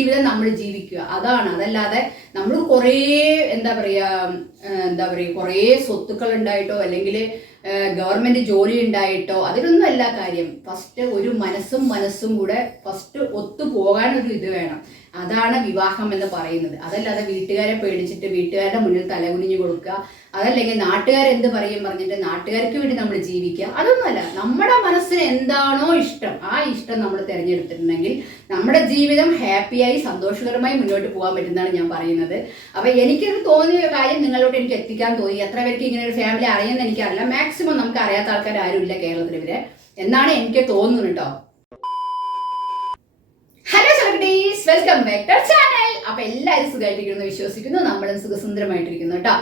ജീവിതം നമ്മൾ ജീവിക്കുക. അതാണ്. അതല്ലാതെ നമ്മൾ കുറേ എന്താ പറയുക എന്താ പറയുക കുറേ സ്വത്തുക്കൾ ഉണ്ടായിട്ടോ അല്ലെങ്കിൽ ഗവൺമെന്റ് ജോലി ഉണ്ടായിട്ടോ അതിനൊന്നും അല്ല കാര്യം. ഫസ്റ്റ് ഒരു മനസ്സും മനസ്സും കൂടെ ഫസ്റ്റ് ഒത്തു പോകാനൊരു ഇത് വേണം. അതാണ് വിവാഹം എന്ന് പറയുന്നത്. അതല്ലാതെ വീട്ടുകാരെ പേടിച്ചിട്ട് വീട്ടുകാരുടെ മുന്നിൽ തലകുനിഞ്ഞു കൊടുക്കുക. അതല്ലെങ്കിൽ നാട്ടുകാരെന്ത് പറയും പറഞ്ഞിട്ട് നാട്ടുകാർക്ക് വേണ്ടി നമ്മൾ ജീവിക്കുക. അതൊന്നുമല്ല. നമ്മുടെ മനസ്സിന് എന്താണോ ഇഷ്ടം ആ ഇഷ്ടം നമ്മൾ തിരഞ്ഞെടുത്തിട്ടുണ്ടെങ്കിൽ നമ്മുടെ ജീവിതം ഹാപ്പിയായി സന്തോഷകരമായി മുന്നോട്ട് പോകാൻ പറ്റുന്നതാണ് ഞാൻ പറയുന്നത്. അപ്പൊ എനിക്കത് തോന്നിയ കാര്യം നിങ്ങളോട് എനിക്ക് എത്തിക്കാൻ തോന്നി. എത്ര പേർക്ക് ഇങ്ങനെ ഒരു ഫാമിലി അറിയുമെന്ന് എനിക്കറിയില്ല. മാക്സിമം നമുക്ക് അറിയാത്ത ആൾക്കാർ ആരും ഇല്ല കേരളത്തിൽ ഇവരെ. എന്നാണ് എനിക്ക് തോന്നുന്നത് കേട്ടോ hello celebrities welcome back to channel അപ്പൊ എല്ലാവരും സുഖമായിട്ടിരിക്കുന്നു വിശ്വസിക്കുന്നു. നമ്മളും സുഖസുന്ദരമായിട്ടിരിക്കുന്നു കേട്ടോ.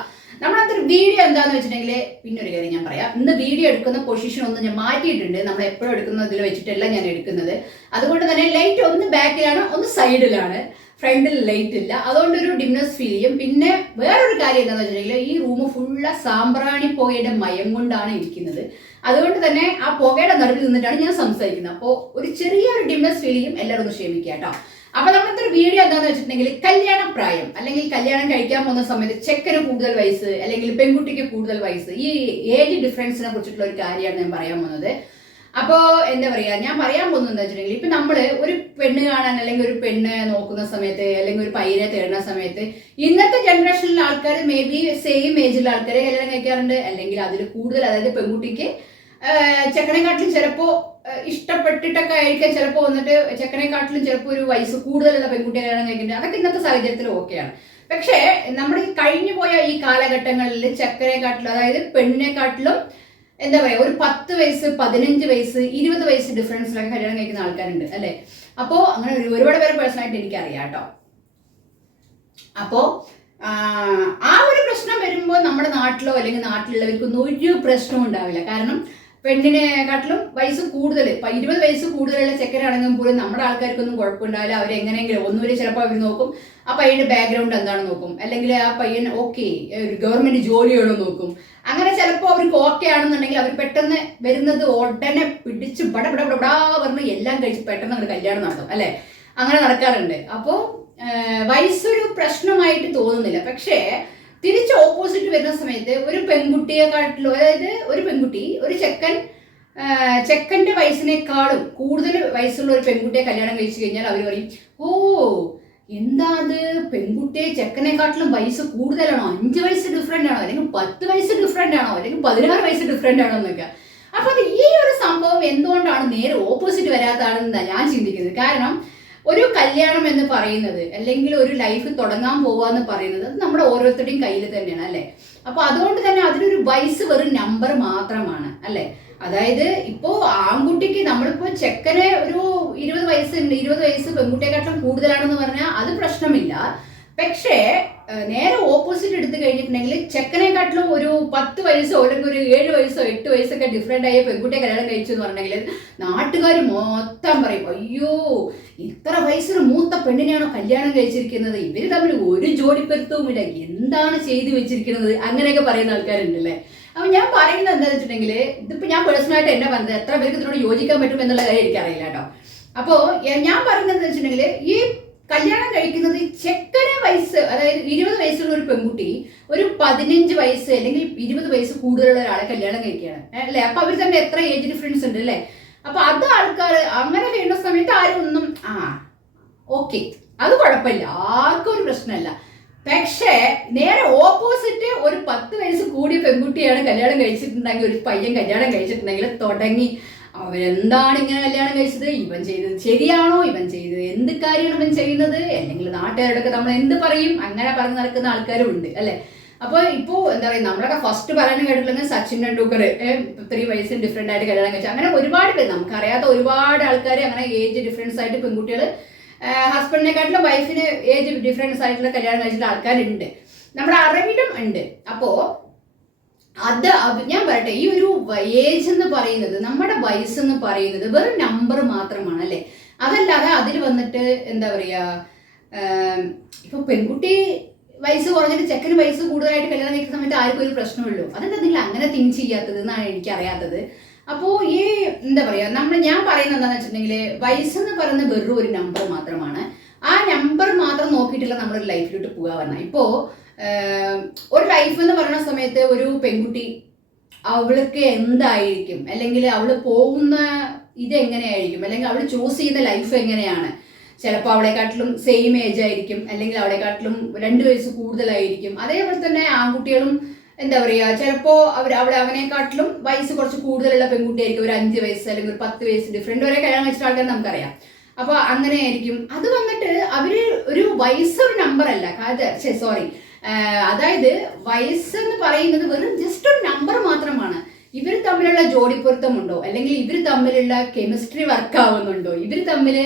നമ്മളത്തെ ഒരു വീഡിയോ എന്താന്ന് വെച്ചിട്ടുണ്ടെങ്കിൽ പിന്നെ ഒരു കാര്യം ഞാൻ പറയാം. ഇന്ന് വീഡിയോ എടുക്കുന്ന പൊസിഷൻ ഒന്ന് ഞാൻ മാറ്റിയിട്ടുണ്ട്. നമ്മൾ എപ്പോഴും എടുക്കുന്നതിൽ വെച്ചിട്ടല്ല ഞാൻ എടുക്കുന്നത്. അതുകൊണ്ട് തന്നെ ലൈറ്റ് ഒന്ന് ബാക്കിലാണ് ഒന്ന് സൈഡിലാണ് ഫ്രണ്ടിൽ ലൈറ്റ് ഇല്ല. അതുകൊണ്ട് ഒരു ഡിംനസ് ഫീൽ ചെയ്യും. പിന്നെ വേറൊരു കാര്യം എന്താണെന്ന് വെച്ചിട്ടുണ്ടെങ്കിൽ ഈ റൂം ഫുള്ള് സാമ്പ്രാണി പുകയുടെ മയം കൊണ്ടാണ് ഇരിക്കുന്നത്. അതുകൊണ്ട് തന്നെ ആ പുകയുടെ നടുവിൽ നിന്നിട്ടാണ് ഞാൻ സംസാരിക്കുന്നത്. അപ്പോൾ ഒരു ചെറിയൊരു ഡിംനസ് ഫീൽ ചെയ്യും. എല്ലാവരും ഒന്ന് ക്ഷമിക്കുക കേട്ടോ. അപ്പൊ നമ്മളത്തെ ഒരു വീഡിയോ എന്താന്ന് വെച്ചിട്ടുണ്ടെങ്കിൽ കല്യാണ പ്രായം അല്ലെങ്കിൽ കല്യാണം കഴിക്കാൻ പോകുന്ന സമയത്ത് ചെക്കന് കൂടുതൽ വയസ്സ് അല്ലെങ്കിൽ പെൺകുട്ടിക്ക് കൂടുതൽ വയസ്സ് ഈ ഏജ് ഡിഫറൻസിനെ കുറിച്ചിട്ടുള്ള ഒരു കാര്യമാണ് ഞാൻ പറയാൻ പോകുന്നത്. അപ്പോ എന്താ പറയാ ഞാൻ പറയാൻ പോകുന്നത് എന്താ വെച്ചിട്ടുണ്ടെങ്കിൽ ഇപ്പൊ നമ്മൾ ഒരു പെണ്ണ് കാണാൻ അല്ലെങ്കിൽ ഒരു പെണ്ണ് നോക്കുന്ന സമയത്ത് അല്ലെങ്കിൽ ഒരു പയ്യനെ തേടുന്ന സമയത്ത് ഇന്നത്തെ ജനറേഷനിലെ ആൾക്കാർ മേ ബി സെയിം ഏജിലുള്ള ആൾക്കാരെ കല്യാണം കഴിക്കാറുണ്ട് അല്ലെങ്കിൽ അതിൽ കൂടുതൽ അതായത് പെൺകുട്ടിക്ക് ചെക്കനെക്കാട്ടിലും ചിലപ്പോ ഇഷ്ടപ്പെട്ടിട്ടൊക്കെ ആയിരിക്കാം ചിലപ്പോൾ വന്നിട്ട് ചെക്കനെക്കാട്ടിലും ചിലപ്പോൾ ഒരു വയസ്സ് കൂടുതലുള്ള പെൺകുട്ടിയെ കല്യാണം കഴിക്കുന്നത് അതൊക്കെ ഇന്നത്തെ സാഹചര്യത്തിൽ ഓക്കെയാണ്. പക്ഷേ നമ്മൾ ഈ കഴിഞ്ഞു പോയ ഈ കാലഘട്ടങ്ങളിൽ ചെക്കനെക്കാട്ടിലും അതായത് പെണ്ണിനെക്കാട്ടിലും എന്താ പറയുക ഒരു പത്ത് വയസ്സ് പതിനഞ്ച് വയസ്സ് ഇരുപത് വയസ്സ് ഡിഫറൻസിലൊക്കെ കല്യാണം കഴിക്കുന്ന ആൾക്കാരുണ്ട് അല്ലേ? അപ്പോൾ അങ്ങനെ ഒരു- ഒരുപാട് പേരെ പേഴ്സണായിട്ട് എനിക്കറിയാം കേട്ടോ. അപ്പോൾ ആ ഒരു പ്രശ്നം വരുമ്പോൾ നമ്മുടെ നാട്ടിലോ അല്ലെങ്കിൽ നാട്ടിലുള്ളവർക്കൊന്നും ഒരു പ്രശ്നവും ഉണ്ടാവില്ല. കാരണം പെണ്ണിനെക്കാട്ടിലും വയസ്സ് കൂടുതൽ ഇരുപത് വയസ്സ് കൂടുതലുള്ള ചെക്കനാണെങ്കിൽ പോലും നമ്മുടെ ആൾക്കാർക്കൊന്നും കുഴപ്പമുണ്ടാവില്ല. അവർ എങ്ങനെയെങ്കിലും ഒന്നുമില്ല ചിലപ്പോൾ അവർ നോക്കും. ആ പയ്യന്റെ ബാക്ക്ഗ്രൗണ്ട് എന്താണെന്ന് നോക്കും. അല്ലെങ്കിൽ ആ പയ്യൻ ഓക്കെ ഒരു ഗവൺമെന്റ് ജോലിയാണോ നോക്കും. അങ്ങനെ ചിലപ്പോൾ അവർക്ക് ഓക്കെ ആണെന്നുണ്ടെങ്കിൽ അവർ പെട്ടെന്ന് വരുന്നത് ഉടനെ പിടിച്ച് ബട ബട ബട ബടാ പറഞ്ഞ് എല്ലാം കഴിച്ച് പെട്ടെന്ന് അങ്ങോട്ട് കല്യാണം നടത്തും അല്ലേ? അങ്ങനെ നടക്കാറുണ്ട്. അപ്പോൾ വയസ്സൊരു പ്രശ്നമായിട്ട് തോന്നുന്നില്ല. പക്ഷേ ഓപ്പോസിറ്റ് വരുന്ന സമയത്ത് ഒരു പെൺകുട്ടിയെക്കാട്ടിലും അതായത് ഒരു പെൺകുട്ടി ഒരു ചെക്കൻ ചെക്കന്റെ വയസ്സിനേക്കാളും കൂടുതൽ വയസ്സുള്ള ഒരു പെൺകുട്ടിയെ കല്യാണം കഴിച്ചു കഴിഞ്ഞാൽ അവർ പറയും ഓ എന്താ അത്? പെൺകുട്ടിയെ ചെക്കനെക്കാട്ടിലും വയസ്സ് കൂടുതലാണോ? അഞ്ച് വയസ്സ് ഡിഫറെന്റ് ആണോ? അല്ലെങ്കിൽ പത്ത് വയസ്സ് ഡിഫറെന്റ് ആണോ? അല്ലെങ്കിൽ പതിനാറ് വയസ്സ് ഡിഫറെന്റ് ആണോ എന്നൊക്കെ. അപ്പൊ അത് ഈ ഒരു സംഭവം എന്തുകൊണ്ടാണ് നേരെ ഓപ്പോസിറ്റ് വരാത്തതാണെന്നാണ് ഞാൻ ചിന്തിക്കുന്നത്? കാരണം ഒരു കല്യാണം എന്ന് പറയുന്നത് അല്ലെങ്കിൽ ഒരു ലൈഫ് തുടങ്ങാൻ പോവുക എന്ന് പറയുന്നത് നമ്മുടെ ഓരോരുത്തരുടെയും കയ്യിൽ തന്നെയാണ് അല്ലെ? അപ്പൊ അതുകൊണ്ട് തന്നെ അതിനൊരു വയസ്സ് വെറും നമ്പർ മാത്രമാണ് അല്ലെ? അതായത് ഇപ്പോ ആൺകുട്ടിക്ക് നമ്മളിപ്പോ ചെക്കനെ ഒരു ഇരുപത് വയസ്സുണ്ട് ഇരുപത് വയസ്സ് പെൺകുട്ടിയെക്കാട്ടിലും കൂടുതലാണെന്ന് പറഞ്ഞാൽ അത് പ്രശ്നമില്ല. പക്ഷേ നേരെ ഓപ്പോസിറ്റ് എടുത്ത് കഴിഞ്ഞിട്ടുണ്ടെങ്കിൽ ചെക്കനെക്കാട്ടിലും ഒരു പത്ത് വയസ്സോ അല്ലെങ്കിൽ ഒരു ഏഴ് വയസ്സോ എട്ട് വയസ്സൊക്കെ ഡിഫറെന്റ് ആയ പെൺകുട്ടിയെ കല്യാണം കഴിച്ചു എന്ന് പറഞ്ഞിട്ടുണ്ടെങ്കിൽ നാട്ടുകാർ മൊത്തം പറയും അയ്യോ ഇത്ര വയസ്സിന് മൂത്ത പെണ്ണിനെയാണോ കല്യാണം കഴിച്ചിരിക്കുന്നത്? ഇവർ തമ്മിൽ ഒരു ജോഡിപ്പെരുത്തവുമില്ല എന്താണ് ചെയ്തു വെച്ചിരിക്കുന്നത്? അങ്ങനെയൊക്കെ പറയുന്ന ആൾക്കാരുണ്ടല്ലേ? അപ്പൊ ഞാൻ പറയുന്നത് എന്താ വെച്ചിട്ടുണ്ടെങ്കിൽ ഇതിപ്പോൾ ഞാൻ പേഴ്സണലായിട്ട് എന്നെ പറഞ്ഞത്? എത്ര പേർക്ക് ഇതിനോട് യോജിക്കാൻ പറ്റും എന്നുള്ള കാര്യം എനിക്കറിയില്ല കേട്ടോ. അപ്പോ ഞാൻ പറയുന്നത് എന്താ വെച്ചിട്ടുണ്ടെങ്കിൽ ഈ കല്യാണം കഴിക്കുന്നത് ചെക്കന വയസ്സ് അതായത് ഇരുപത് വയസ്സുള്ള ഒരു പെൺകുട്ടി ഒരു പതിനഞ്ച് വയസ്സ് അല്ലെങ്കിൽ ഇരുപത് വയസ്സ് കൂടുതലുള്ള ഒരാളെ കല്യാണം കഴിക്കുകയാണ്. അല്ലേ? അപ്പൊ അവർ തന്നെ എത്ര ഏജ് ഡിഫറൻസ് ഉണ്ട് അല്ലേ? അപ്പൊ അത് ആൾക്കാർ അങ്ങനെ ചെയ്യുന്ന സമയത്ത് ആരും ഒന്നും ആ ഓക്കെ അത് കുഴപ്പമില്ല. ആർക്കും ഒരു പ്രശ്നമല്ല. പക്ഷേ നേരെ ഓപ്പോസിറ്റ് ഒരു പത്ത് വയസ്സ് കൂടിയ പെൺകുട്ടിയാണ് കല്യാണം കഴിച്ചിട്ടുണ്ടെങ്കിൽ ഒരു പയ്യൻ കല്യാണം കഴിച്ചിട്ടുണ്ടെങ്കിൽ തുടങ്ങി. അവരെന്താണ് ഇങ്ങനെ കല്യാണം കഴിച്ചത്? ഇവൻ ചെയ്തത് ശരിയാണോ? ഇവൻ ചെയ്തത് എന്ത് കാര്യമാണ് ഇവൻ ചെയ്യുന്നത്? അല്ലെങ്കിൽ നാട്ടുകാരോടൊക്കെ നമ്മൾ എന്ത് പറയും? അങ്ങനെ പറഞ്ഞു നടക്കുന്ന ആൾക്കാരും ഉണ്ട് അല്ലെ? അപ്പോൾ ഇപ്പോ എന്താ പറയുക നമ്മളൊക്കെ ഫസ്റ്റ് പറയാൻ കേട്ടിട്ടുണ്ടെങ്കിൽ സച്ചിൻ ടെണ്ടുൽക്കർ ഇത്രയും വയസ്സിന് ഡിഫറെന്റ് ആയിട്ട് കല്യാണം കഴിച്ചു. അങ്ങനെ ഒരുപാട് പേര് നമുക്കറിയാത്ത ഒരുപാട് ആൾക്കാർ അങ്ങനെ ഏജ് ഡിഫറൻസ് ആയിട്ട് പെൺകുട്ടികൾ ഹസ്ബൻഡിനെക്കാട്ടിലും വൈഫിന് ഏജ് ഡിഫറൻസ് ആയിട്ടുള്ള കല്യാണം കഴിച്ചിട്ടുള്ള ആൾക്കാരുണ്ട്. നമ്മുടെ അറിവിലും ഉണ്ട്. അപ്പോ അത് ഞാൻ പറയട്ടെ ഈ ഒരു ഏജ് എന്ന് പറയുന്നത് നമ്മുടെ വയസ്സ് എന്ന് പറയുന്നത് വെറും നമ്പർ മാത്രമാണ് അല്ലേ? അതല്ലാതെ അതിൽ വന്നിട്ട് എന്താ പറയാ ആം, ഇപ്പൊ പെൺകുട്ടി വയസ്സ് കുറഞ്ഞിട്ട് ചെക്കന് വയസ്സ് കൂടുതലായിട്ട് കല്യാണം കഴിക്കുന്ന സമയത്ത് ആർക്കും ഒരു പ്രശ്നമുള്ളൂ അതെന്താ നിങ്ങൾ അങ്ങനെ തിങ്ക് ചെയ്യാത്തത് എന്നാണ് എനിക്ക് അറിയാത്തത് അപ്പോ ഈ എന്താ പറയാ നമ്മൾ ഞാൻ പറയുന്നത് എന്താണെന്ന് വെച്ചിട്ടുണ്ടെങ്കിൽ വയസ്സെന്ന് പറയുന്നത് വെറും ഒരു നമ്പർ മാത്രമാണ്. ആ നമ്പർ മാത്രം നോക്കിയിട്ടില്ല നമ്മുടെ ലൈഫിലോട്ട് പോകാൻ പറഞ്ഞാൽ ഇപ്പോൾ ഒരു ലൈഫ് എന്ന് പറയുന്ന സമയത്ത് ഒരു പെൺകുട്ടി അവൾക്ക് എന്തായിരിക്കും? അല്ലെങ്കിൽ അവൾ പോകുന്ന ഇത് എങ്ങനെയായിരിക്കും? അല്ലെങ്കിൽ അവൾ ചൂസ് ചെയ്യുന്ന ലൈഫ് എങ്ങനെയാണ്? ചിലപ്പോൾ അവളെക്കാട്ടിലും സെയിം ഏജ് ആയിരിക്കും. അല്ലെങ്കിൽ അവളെക്കാട്ടിലും രണ്ട് വയസ്സ് കൂടുതലായിരിക്കും. അതേപോലെ തന്നെ ആൺകുട്ടികളും എന്താ പറയുക ചിലപ്പോൾ അവർ അവിടെ അവനെക്കാട്ടിലും വയസ്സ് കുറച്ച് കൂടുതലുള്ള പെൺകുട്ടി പെൺകുട്ടിയായിരിക്കും. ഒരു അഞ്ച് വയസ്സ് അല്ലെങ്കിൽ ഒരു പത്ത് വയസ്സ് ഡിഫറെന്റ് വരെ കല്യാണം വെച്ചിട്ട് ആൾക്കാർ നമുക്കറിയാം. അപ്പൊ അങ്ങനെയായിരിക്കും. അത് വന്നിട്ട് അവർ ഒരു വയസ്സൊരു നമ്പറല്ല സോറി അതായത് വയസ്സ് എന്ന് പറയുന്നത് വെറും ജസ്റ്റ് ഒരു നമ്പർ മാത്രമാണ്. ഇവർ തമ്മിലുള്ള ജോഡിപ്പൊരുത്തമുണ്ടോ അല്ലെങ്കിൽ ഇവർ തമ്മിലുള്ള കെമിസ്ട്രി വർക്ക് ആവുന്നുണ്ടോ? ഇവർ തമ്മിൽ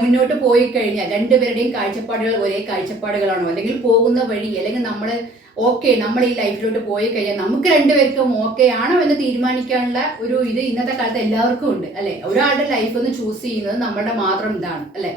മുന്നോട്ട് പോയി കഴിഞ്ഞാൽ രണ്ടുപേരുടെയും കാഴ്ചപ്പാടുകൾ ഒരേ കാഴ്ചപ്പാടുകളാണോ? അല്ലെങ്കിൽ പോകുന്ന വഴി അല്ലെങ്കിൽ നമ്മൾ ഓക്കെ നമ്മൾ ഈ ലൈഫിലോട്ട് പോയി കഴിഞ്ഞാൽ നമുക്ക് രണ്ടുപേർക്കും ഓക്കെ ആണോ എന്ന് തീരുമാനിക്കാനുള്ള ഒരു ഇത് ഇന്നത്തെ കാലത്ത് എല്ലാവർക്കും ഉണ്ട് അല്ലെ? ഒരാളുടെ ലൈഫ് ഒന്ന് ചൂസ് ചെയ്യുന്നത് നമ്മളുടെ മാത്രം ഇതാണ് അല്ലെ?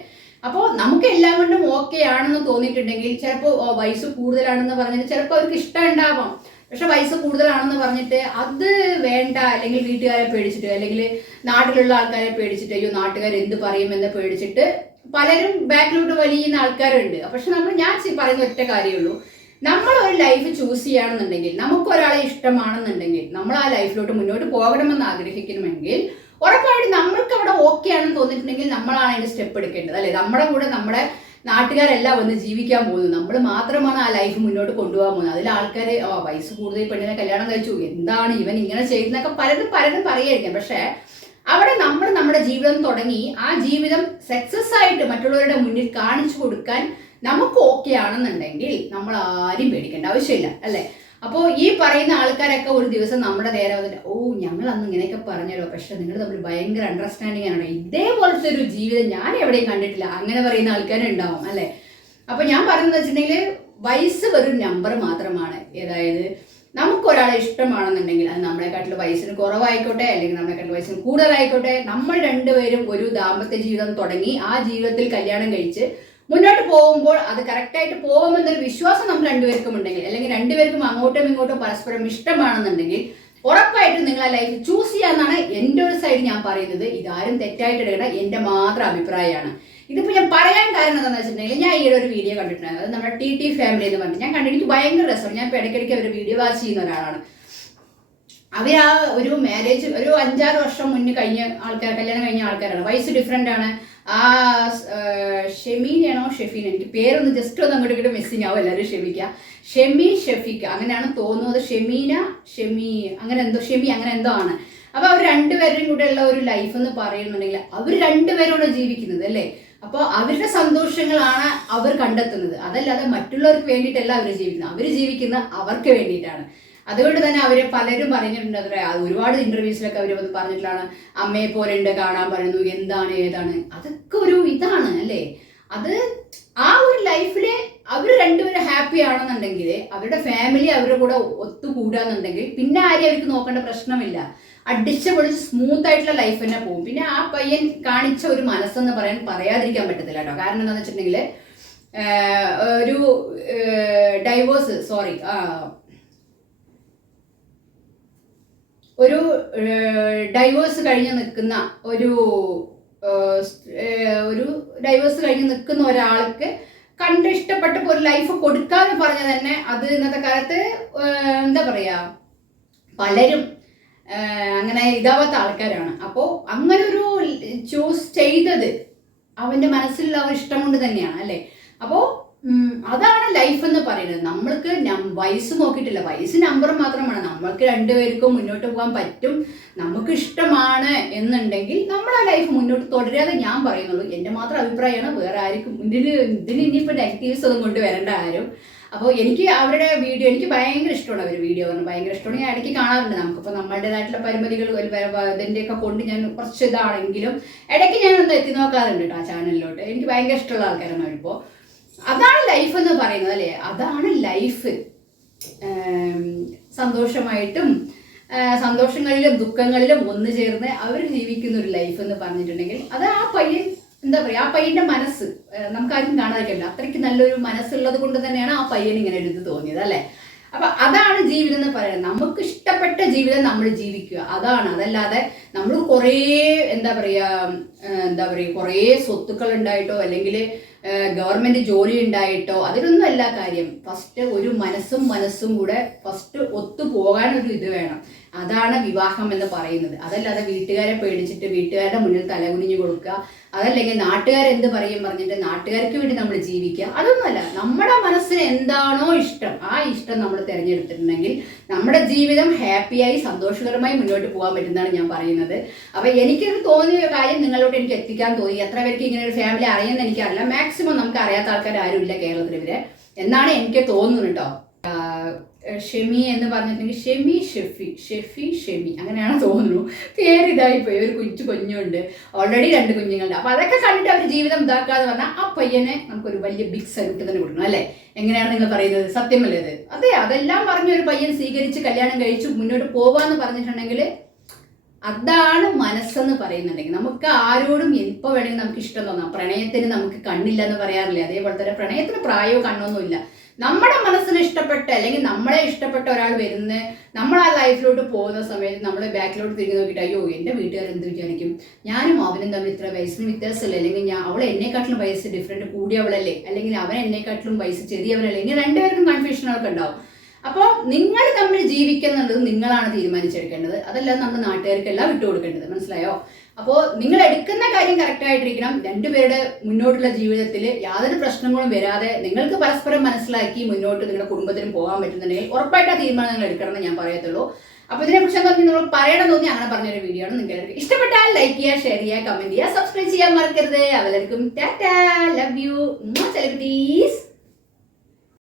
അപ്പോൾ നമുക്ക് എല്ലാം കൊണ്ടും ഓക്കെ ആണെന്ന് തോന്നിയിട്ടുണ്ടെങ്കിൽ ചിലപ്പോൾ വയസ്സ് കൂടുതലാണെന്ന് പറഞ്ഞിട്ട് ചിലപ്പോൾ അവർക്ക് ഇഷ്ടം ഉണ്ടാവാം. പക്ഷെ വയസ്സ് കൂടുതലാണെന്ന് പറഞ്ഞിട്ട് അത് വേണ്ട അല്ലെങ്കിൽ വീട്ടുകാരെ പേടിച്ചിട്ട് അല്ലെങ്കിൽ നാട്ടിലുള്ള ആൾക്കാരെ പേടിച്ചിട്ട് അയ്യോ നാട്ടുകാർ എന്ത് പറയുമെന്ന് പേടിച്ചിട്ട് പലരും ബാക്കിലോട്ട് വലിയുന്ന ആൾക്കാരുണ്ട്. പക്ഷെ നമ്മൾ ഞാൻ പറയുന്ന ഒറ്റ കാര്യമുള്ളൂ നമ്മൾ ഒരു ലൈഫ് ചൂസ് ചെയ്യുകയാണെന്നുണ്ടെങ്കിൽ നമുക്ക് ഒരാളെ ഇഷ്ടമാണെന്നുണ്ടെങ്കിൽ നമ്മൾ ആ ലൈഫിലോട്ട് മുന്നോട്ട് പോകണമെന്ന് ആഗ്രഹിക്കണമെങ്കിൽ ഉറപ്പായിട്ടും നമ്മൾക്ക് അവിടെ ഓക്കെ ആണെന്ന് തോന്നിയിട്ടുണ്ടെങ്കിൽ നമ്മളാണ് അതിന്റെ സ്റ്റെപ്പ് എടുക്കേണ്ടത് അല്ലെ? നമ്മുടെ കൂടെ നമ്മുടെ നാട്ടുകാരെല്ലാം വന്ന് ജീവിക്കാൻ പോകുന്നു. നമ്മൾ മാത്രമാണ് ആ ലൈഫ് മുന്നോട്ട് കൊണ്ടുപോകാൻ പോകുന്നത്. അതിൽ ആൾക്കാർ ഓ വയസ്സ് കൂടുതൽ പെണ്ണിനെ കല്യാണം കഴിച്ചു. എന്താണ് ഇവൻ ഇങ്ങനെ ചെയ്യുന്നതൊക്കെ പലതും പലതും പറയായിരിക്കാം. പക്ഷേ അവിടെ നമ്മൾ നമ്മുടെ ജീവിതം തുടങ്ങി ആ ജീവിതം സക്സസ് ആയിട്ട് മറ്റുള്ളവരുടെ മുന്നിൽ കാണിച്ചു കൊടുക്കാൻ നമുക്ക് ഓക്കെ ആണെന്നുണ്ടെങ്കിൽ നമ്മൾ ആരും പേടിക്കേണ്ട ആവശ്യമില്ല അല്ലേ? അപ്പോൾ ഈ പറയുന്ന ആൾക്കാരൊക്കെ ഒരു ദിവസം നമ്മുടെ നേരെ വന്നിട്ട് ഓ ഞങ്ങൾ അന്ന് ഇങ്ങനെയൊക്കെ പറഞ്ഞല്ലോ. പക്ഷെ നിങ്ങൾ തമ്മിൽ ഭയങ്കര അണ്ടർസ്റ്റാൻഡിങ് ആണ് ഇതേപോലത്തെ ഒരു ജീവിതം ഞാൻ എവിടെയും കണ്ടിട്ടില്ല. അങ്ങനെ പറയുന്ന ആൾക്കാരുണ്ടാവും അല്ലേ? അപ്പോൾ ഞാൻ പറയുന്നത് വെച്ചിട്ടുണ്ടെങ്കിൽ വയസ്സ് വെറും നമ്പർ മാത്രമാണ്. അതായത് നമുക്കൊരാളെ ഇഷ്ടമാണെന്നുണ്ടെങ്കിൽ അത് നമ്മളെക്കാട്ടിൽ വയസ്സിന് കുറവായിക്കോട്ടെ അല്ലെങ്കിൽ നമ്മളെക്കാട്ടിൽ വയസ്സിന് കൂടുതലായിക്കോട്ടെ നമ്മൾ രണ്ടുപേരും ഒരു ദാമ്പത്യ ജീവിതം തുടങ്ങി ആ ജീവിതത്തിൽ കല്യാണം കഴിച്ച് മുന്നോട്ട് പോകുമ്പോൾ അത് കറക്റ്റായിട്ട് പോകുമെന്നൊരു വിശ്വാസം നമ്മൾ രണ്ടുപേർക്കും ഉണ്ടെങ്കിൽ അല്ലെങ്കിൽ രണ്ടുപേർക്കും അങ്ങോട്ടും ഇങ്ങോട്ടും പരസ്പരം ഇഷ്ടമാണെന്നുണ്ടെങ്കിൽ ഉറപ്പായിട്ടും നിങ്ങൾ ആ ലൈഫ് ചൂസ് ചെയ്യാന്നാണ് എന്റെ ഒരു സൈഡ് ഞാൻ പറയുന്നത്. ഇതാരും തെറ്റായിട്ട് എടുക്കേണ്ട എന്റെ മാത്രം അഭിപ്രായമാണ്. ഇതിപ്പോൾ ഞാൻ പറയാൻ കാരണം എന്താണെന്ന് വെച്ചിട്ടുണ്ടെങ്കിൽ ഞാൻ ഈ ഒരു വീഡിയോ കണ്ടിട്ടുണ്ടായിരുന്നു. അത് നമ്മുടെ ടി ടി ഫാമിലി എന്ന് പറഞ്ഞു ഞാൻ കണ്ടിട്ട് ഭയങ്കര രസമാണ്. ഞാൻ ഇപ്പോൾ ഇടയ്ക്കിടയ്ക്ക് അവർ വീഡിയോ വാച്ച് ചെയ്യുന്ന ഒരാളാണ്. അവർ ആ ഒരു മാരേജ് ഒരു അഞ്ചാറ് വർഷം മുന്നേ കഴിഞ്ഞ ആൾക്കാർ കല്യാണം കഴിഞ്ഞ ആൾക്കാരാണ്. വയസ്സ് ഡിഫറെന്റ് ആണ്. ആ ഷെമീനാണോ ഷെഫീൻ എനിക്ക് പേരൊന്ന് ജസ്റ്റ് ഒന്ന് അങ്ങോട്ട് ഇങ്ങോട്ട് മിസ്സിങ് ആവും എല്ലാവരും ക്ഷമിക്കുക. ഷെമി ഷെഫീഖ് അങ്ങനെയാണ് തോന്നുന്നത്. ഷെമീന ഷെമി അങ്ങനെ എന്തോ ഷെമി അങ്ങനെ എന്തോ ആണ്. അപ്പൊ അവർ രണ്ടുപേരുടെയും കൂടെ ഉള്ള ഒരു ലൈഫ് എന്ന് പറയുന്നുണ്ടെങ്കിൽ അവർ രണ്ടുപേരോട് ജീവിക്കുന്നത് അല്ലേ? അപ്പോൾ അവരുടെ സന്തോഷങ്ങളാണ് അവർ കണ്ടെത്തുന്നത്. അതല്ലാതെ മറ്റുള്ളവർക്ക് വേണ്ടിയിട്ടല്ല അവർ ജീവിക്കുന്നത്. അവർ ജീവിക്കുന്ന അവർക്ക് വേണ്ടിയിട്ടാണ്. അതുകൊണ്ട് തന്നെ അവരെ പലരും പറഞ്ഞിട്ടുണ്ട് അത്ര ഒരുപാട് ഇന്റർവ്യൂസിലൊക്കെ അവർ വന്ന് പറഞ്ഞിട്ടുള്ളതാണ്. അമ്മയെ പോലെ ഉണ്ട് കാണാൻ പറയുന്നു എന്താണ് ഏതാണ്? അതൊക്കെ ഒരു ഇതാണ് അല്ലേ? അത് ആ ഒരു ലൈഫിൽ അവർ രണ്ടുപേരും ഹാപ്പി ആണെന്നുണ്ടെങ്കിൽ അവരുടെ ഫാമിലി അവരുടെ കൂടെ ഒത്തുകൂടാന്നുണ്ടെങ്കിൽ പിന്നെ ആരെയും അവർക്ക് നോക്കേണ്ട പ്രശ്നമില്ല. അടിച്ച് പൊളിച്ച് സ്മൂത്ത് ആയിട്ടുള്ള ലൈഫ് തന്നെ പോകും. പിന്നെ ആ പയ്യൻ കാണിച്ച ഒരു മനസ്സെന്ന് പറയാൻ പറയാതിരിക്കാൻ പറ്റത്തില്ല കേട്ടോ. കാരണം എന്താണെന്ന് വെച്ചിട്ടുണ്ടെങ്കിൽ ഒരു ഡൈവേഴ്സ് സോറി ഒരു ഡൈവേഴ്സ് കഴിഞ്ഞ് നിൽക്കുന്ന ഒരു ഒരു ഡൈവേഴ്സ് കഴിഞ്ഞ് നിൽക്കുന്ന ഒരാൾക്ക് കണ്ട് ഇഷ്ടപ്പെട്ടപ്പോൾ ഒരു ലൈഫ് കൊടുക്കാന്ന് പറഞ്ഞ തന്നെ അത് ഇന്നത്തെ കാലത്ത് എന്താ പറയാ പലരും അങ്ങനെ ഇതാവാത്ത ആൾക്കാരാണ്. അപ്പോൾ അങ്ങനെ ഒരു ചൂസ് ചെയ്തത് അവന്റെ മനസ്സിലുള്ള ഒരു ഇഷ്ടം കൊണ്ട് തന്നെയാണ് അല്ലേ? അപ്പോൾ അതാണ് ലൈഫ് എന്ന് പറയുന്നത്. നമ്മൾക്ക് വയസ്സ് നോക്കിയിട്ടില്ല. വയസ്സ് നമ്പർ മാത്രമാണ്. നമ്മൾക്ക് രണ്ടുപേർക്കും മുന്നോട്ട് പോകാൻ പറ്റും. നമുക്ക് ഇഷ്ടമാണ് എന്നുണ്ടെങ്കിൽ നമ്മൾ ആ ലൈഫ് മുന്നോട്ട് തുടരാതെ ഞാൻ പറയുന്നുള്ളൂ. എന്റെ മാത്രം അഭിപ്രായമാണ്. വേറെ ആർക്കും ഇതിന് ഇതിന് ഇനിയിപ്പോൾ നെഗറ്റീവ്സ് ഒന്നും കൊണ്ട് വരേണ്ട ആരും അപ്പോൾ എനിക്ക് അവരുടെ വീഡിയോ എനിക്ക് ഭയങ്കര ഇഷ്ടമാണ് അവർ വീഡിയോ പറഞ്ഞു ഭയങ്കര ഇഷ്ടമാണ്. ഞാൻ ഇടയ്ക്ക് കാണാറുണ്ട്. നമുക്കിപ്പോൾ നമ്മളുടേതായിട്ടുള്ള പരിമിതികൾ ഇതിന്റെയൊക്കെ കൊണ്ട് ഞാൻ കുറച്ച് ഇതാണെങ്കിലും ഇടയ്ക്ക് ഞാൻ ഒന്ന് എത്തി നോക്കാറുണ്ട് കേട്ടോ ആ ചാനലിലോട്ട് എനിക്ക് ഭയങ്കര ഇഷ്ടമുള്ള ആൾക്കാരാണ് അവരിപ്പോൾ അതാണ് ലൈഫ് എന്ന് പറയുന്നത് അല്ലേ? അതാണ് ലൈഫ് സന്തോഷമായിട്ടും സന്തോഷങ്ങളിലും ദുഃഖങ്ങളിലും ഒന്നു ചേർന്ന് അവർ ജീവിക്കുന്ന ഒരു ലൈഫ് എന്ന് പറഞ്ഞിട്ടുണ്ടെങ്കിൽ അത് ആ പയ്യൻ എന്താ പറയുക ആ പയ്യന്റെ മനസ്സ് നമുക്കാരും കാണാതിരിക്കില്ല അത്രയ്ക്ക് നല്ലൊരു മനസ്സുള്ളത് കൊണ്ട് തന്നെയാണ് ആ പയ്യൻ ഇങ്ങനെ എടുത്ത് തോന്നിയത് അല്ലേ? അപ്പൊ അതാണ് ജീവിതം എന്ന് പറയുന്നത്. നമുക്ക് ഇഷ്ടപ്പെട്ട ജീവിതം നമ്മൾ ജീവിക്കുക. അതാണ്. അതല്ലാതെ നമ്മൾ കുറേ എന്താ പറയാ എന്താ പറയുക കുറേ സ്വത്തുക്കൾ ഉണ്ടായിട്ടോ അല്ലെങ്കിൽ ഗവൺമെന്റ് ജോലി ഉണ്ടായിട്ടോ അതിലൊന്നും അല്ല കാര്യം. ഫസ്റ്റ് ഒരു മനസ്സും മനസ്സും കൂടെ ഫസ്റ്റ് ഒത്തു പോകാനൊരു ഇത് വേണം. അതാണ് വിവാഹം എന്ന് പറയുന്നത്. അതല്ലാതെ വീട്ടുകാരെ പേടിച്ചിട്ട് വീട്ടുകാരുടെ മുന്നിൽ തലകുനിഞ്ഞു കൊടുക്കുക. അതല്ലെങ്കിൽ നാട്ടുകാരെന്ത് പറയും പറഞ്ഞിട്ട് നാട്ടുകാർക്ക് വേണ്ടി നമ്മൾ ജീവിക്കുക? അതൊന്നുമല്ല. നമ്മുടെ മനസ്സിന് എന്താണോ ഇഷ്ടം ആ ഇഷ്ടം നമ്മൾ തിരഞ്ഞെടുത്തിട്ടുണ്ടെങ്കിൽ നമ്മുടെ ജീവിതം ഹാപ്പിയായി സന്തോഷകരമായി മുന്നോട്ട് പോകാൻ പറ്റുന്നതാണ് ഞാൻ പറയുന്നത്. അപ്പൊ എനിക്കൊരു തോന്നിയ കാര്യം നിങ്ങളോട് എനിക്ക് എത്തിക്കാൻ തോന്നി. എത്ര പേർക്ക് ഇങ്ങനെ ഒരു ഫാമിലി അറിയുന്ന എനിക്കറിയില്ല. മാക്സിമം നമുക്ക് അറിയാത്ത ആൾക്കാർ ആരും ഇല്ല കേരളത്തിൽ ഇവരെ. എന്നാണ് എനിക്ക് തോന്നുന്നത് കേട്ടോ ഷെമി എന്ന് പറഞ്ഞിട്ടുണ്ടെങ്കിൽ ഷെമി ഷെഫി ഷെഫി ഷെമി അങ്ങനെയാണ് തോന്നുന്നു. പേര് പോയി. ഒരു കുഞ്ഞു കുഞ്ഞുണ്ട് ഓൾറെഡി രണ്ട് കുഞ്ഞുങ്ങളുണ്ട്. അപ്പൊ അതൊക്കെ കണ്ടിട്ട് അവർ ജീവിതം ഇതാക്കാന്ന് പറഞ്ഞാൽ ആ പയ്യനെ നമുക്കൊരു വലിയ ബിഗ് സല്യൂട്ട് തന്നെ കൊടുക്കണം അല്ലേ? എങ്ങനെയാണ് നിങ്ങൾ പറയുന്നത്? സത്യമല്ലേ അത്? അതെ അതെല്ലാം പറഞ്ഞ ഒരു പയ്യൻ സ്വീകരിച്ച് കല്യാണം കഴിച്ചു മുന്നോട്ട് പോവാന്ന് പറഞ്ഞിട്ടുണ്ടെങ്കിൽ അതാണ് മനസ്സെന്ന് പറയുന്നുണ്ടെങ്കിൽ. നമുക്ക് ആരോടും എപ്പോൾ വേണമെങ്കിലും നമുക്ക് ഇഷ്ടം തോന്നാം. പ്രണയത്തിന് നമുക്ക് കണ്ണില്ല എന്ന് പറയാറില്ലേ? അതേപോലെ തന്നെ പ്രണയത്തിന് പ്രായമോ കണ്ണൊന്നുമില്ല. നമ്മുടെ മനസ്സിന് ഇഷ്ടപ്പെട്ട അല്ലെങ്കിൽ നമ്മളെ ഇഷ്ടപ്പെട്ട ഒരാൾ വരുന്ന നമ്മൾ ആ ലൈഫിലോട്ട് പോകുന്ന സമയത്ത് നമ്മൾ ബാക്കിലോട്ട് തിരിഞ്ഞ് നോക്കിയിട്ട് അയ്യോ എന്റെ വീട്ടുകാർ എന്ത് വിചാരിക്കും? ഞാനും അവനും തമ്മിൽ ഇത്ര വയസ്സിന് വ്യത്യാസമല്ലേ? അല്ലെങ്കിൽ ഞാൻ അവൾ എന്നെക്കാട്ടിലും വയസ്സ് ഡിഫറെന്റ് കൂടിയവളല്ലേ? അല്ലെങ്കിൽ അവൻ എന്നെക്കാട്ടിലും വയസ്സ് ചെറിയവനല്ലേ ഇങ്ങനെ രണ്ടുപേർക്കും കൺഫ്യൂഷനൊക്കെ ഉണ്ടാവും. അപ്പോൾ നിങ്ങൾ തമ്മിൽ ജീവിക്കുന്നുള്ളത് നിങ്ങളാണ് തീരുമാനിച്ചെടുക്കേണ്ടത്. അതല്ല നമ്മൾ നാട്ടുകാർക്കെല്ലാം വിട്ടുകൊടുക്കേണ്ടത്. മനസ്സിലായോ? അപ്പോൾ നിങ്ങൾ എടുക്കുന്ന കാര്യം കറക്റ്റ് ആയിട്ടിരിക്കണം. രണ്ടുപേരുടെ മുന്നോട്ടുള്ള ജീവിതത്തിൽ യാതൊരു പ്രശ്നങ്ങളും വരാതെ നിങ്ങൾക്ക് പരസ്പരം മനസ്സിലാക്കി മുന്നോട്ട് നിങ്ങളുടെ കുടുംബത്തിനും പോകാൻ പറ്റുന്നുണ്ടെങ്കിൽ ഉറപ്പായിട്ട് ആ തീരുമാനം നിങ്ങൾ എടുക്കണം ഞാൻ പറയത്തുള്ളൂ. അപ്പോൾ ഇതിനെക്കുറിച്ച് എന്താ നിങ്ങൾ പറയണം തോന്നി അങ്ങനെ പറഞ്ഞൊരു വീഡിയോ ആണ് നിങ്ങൾക്ക് ഇഷ്ടപ്പെട്ടാൽ ലൈക്ക് ചെയ്യുക ഷെയർ ചെയ്യുക കമന്റ് ചെയ്യുക സബ്സ്ക്രൈബ് ചെയ്യാൻ മറക്കരുത്. അവരെല്ലാവർക്കും ടാറ്റാ ലവ് യു സെലിബ്രിറ്റീസ്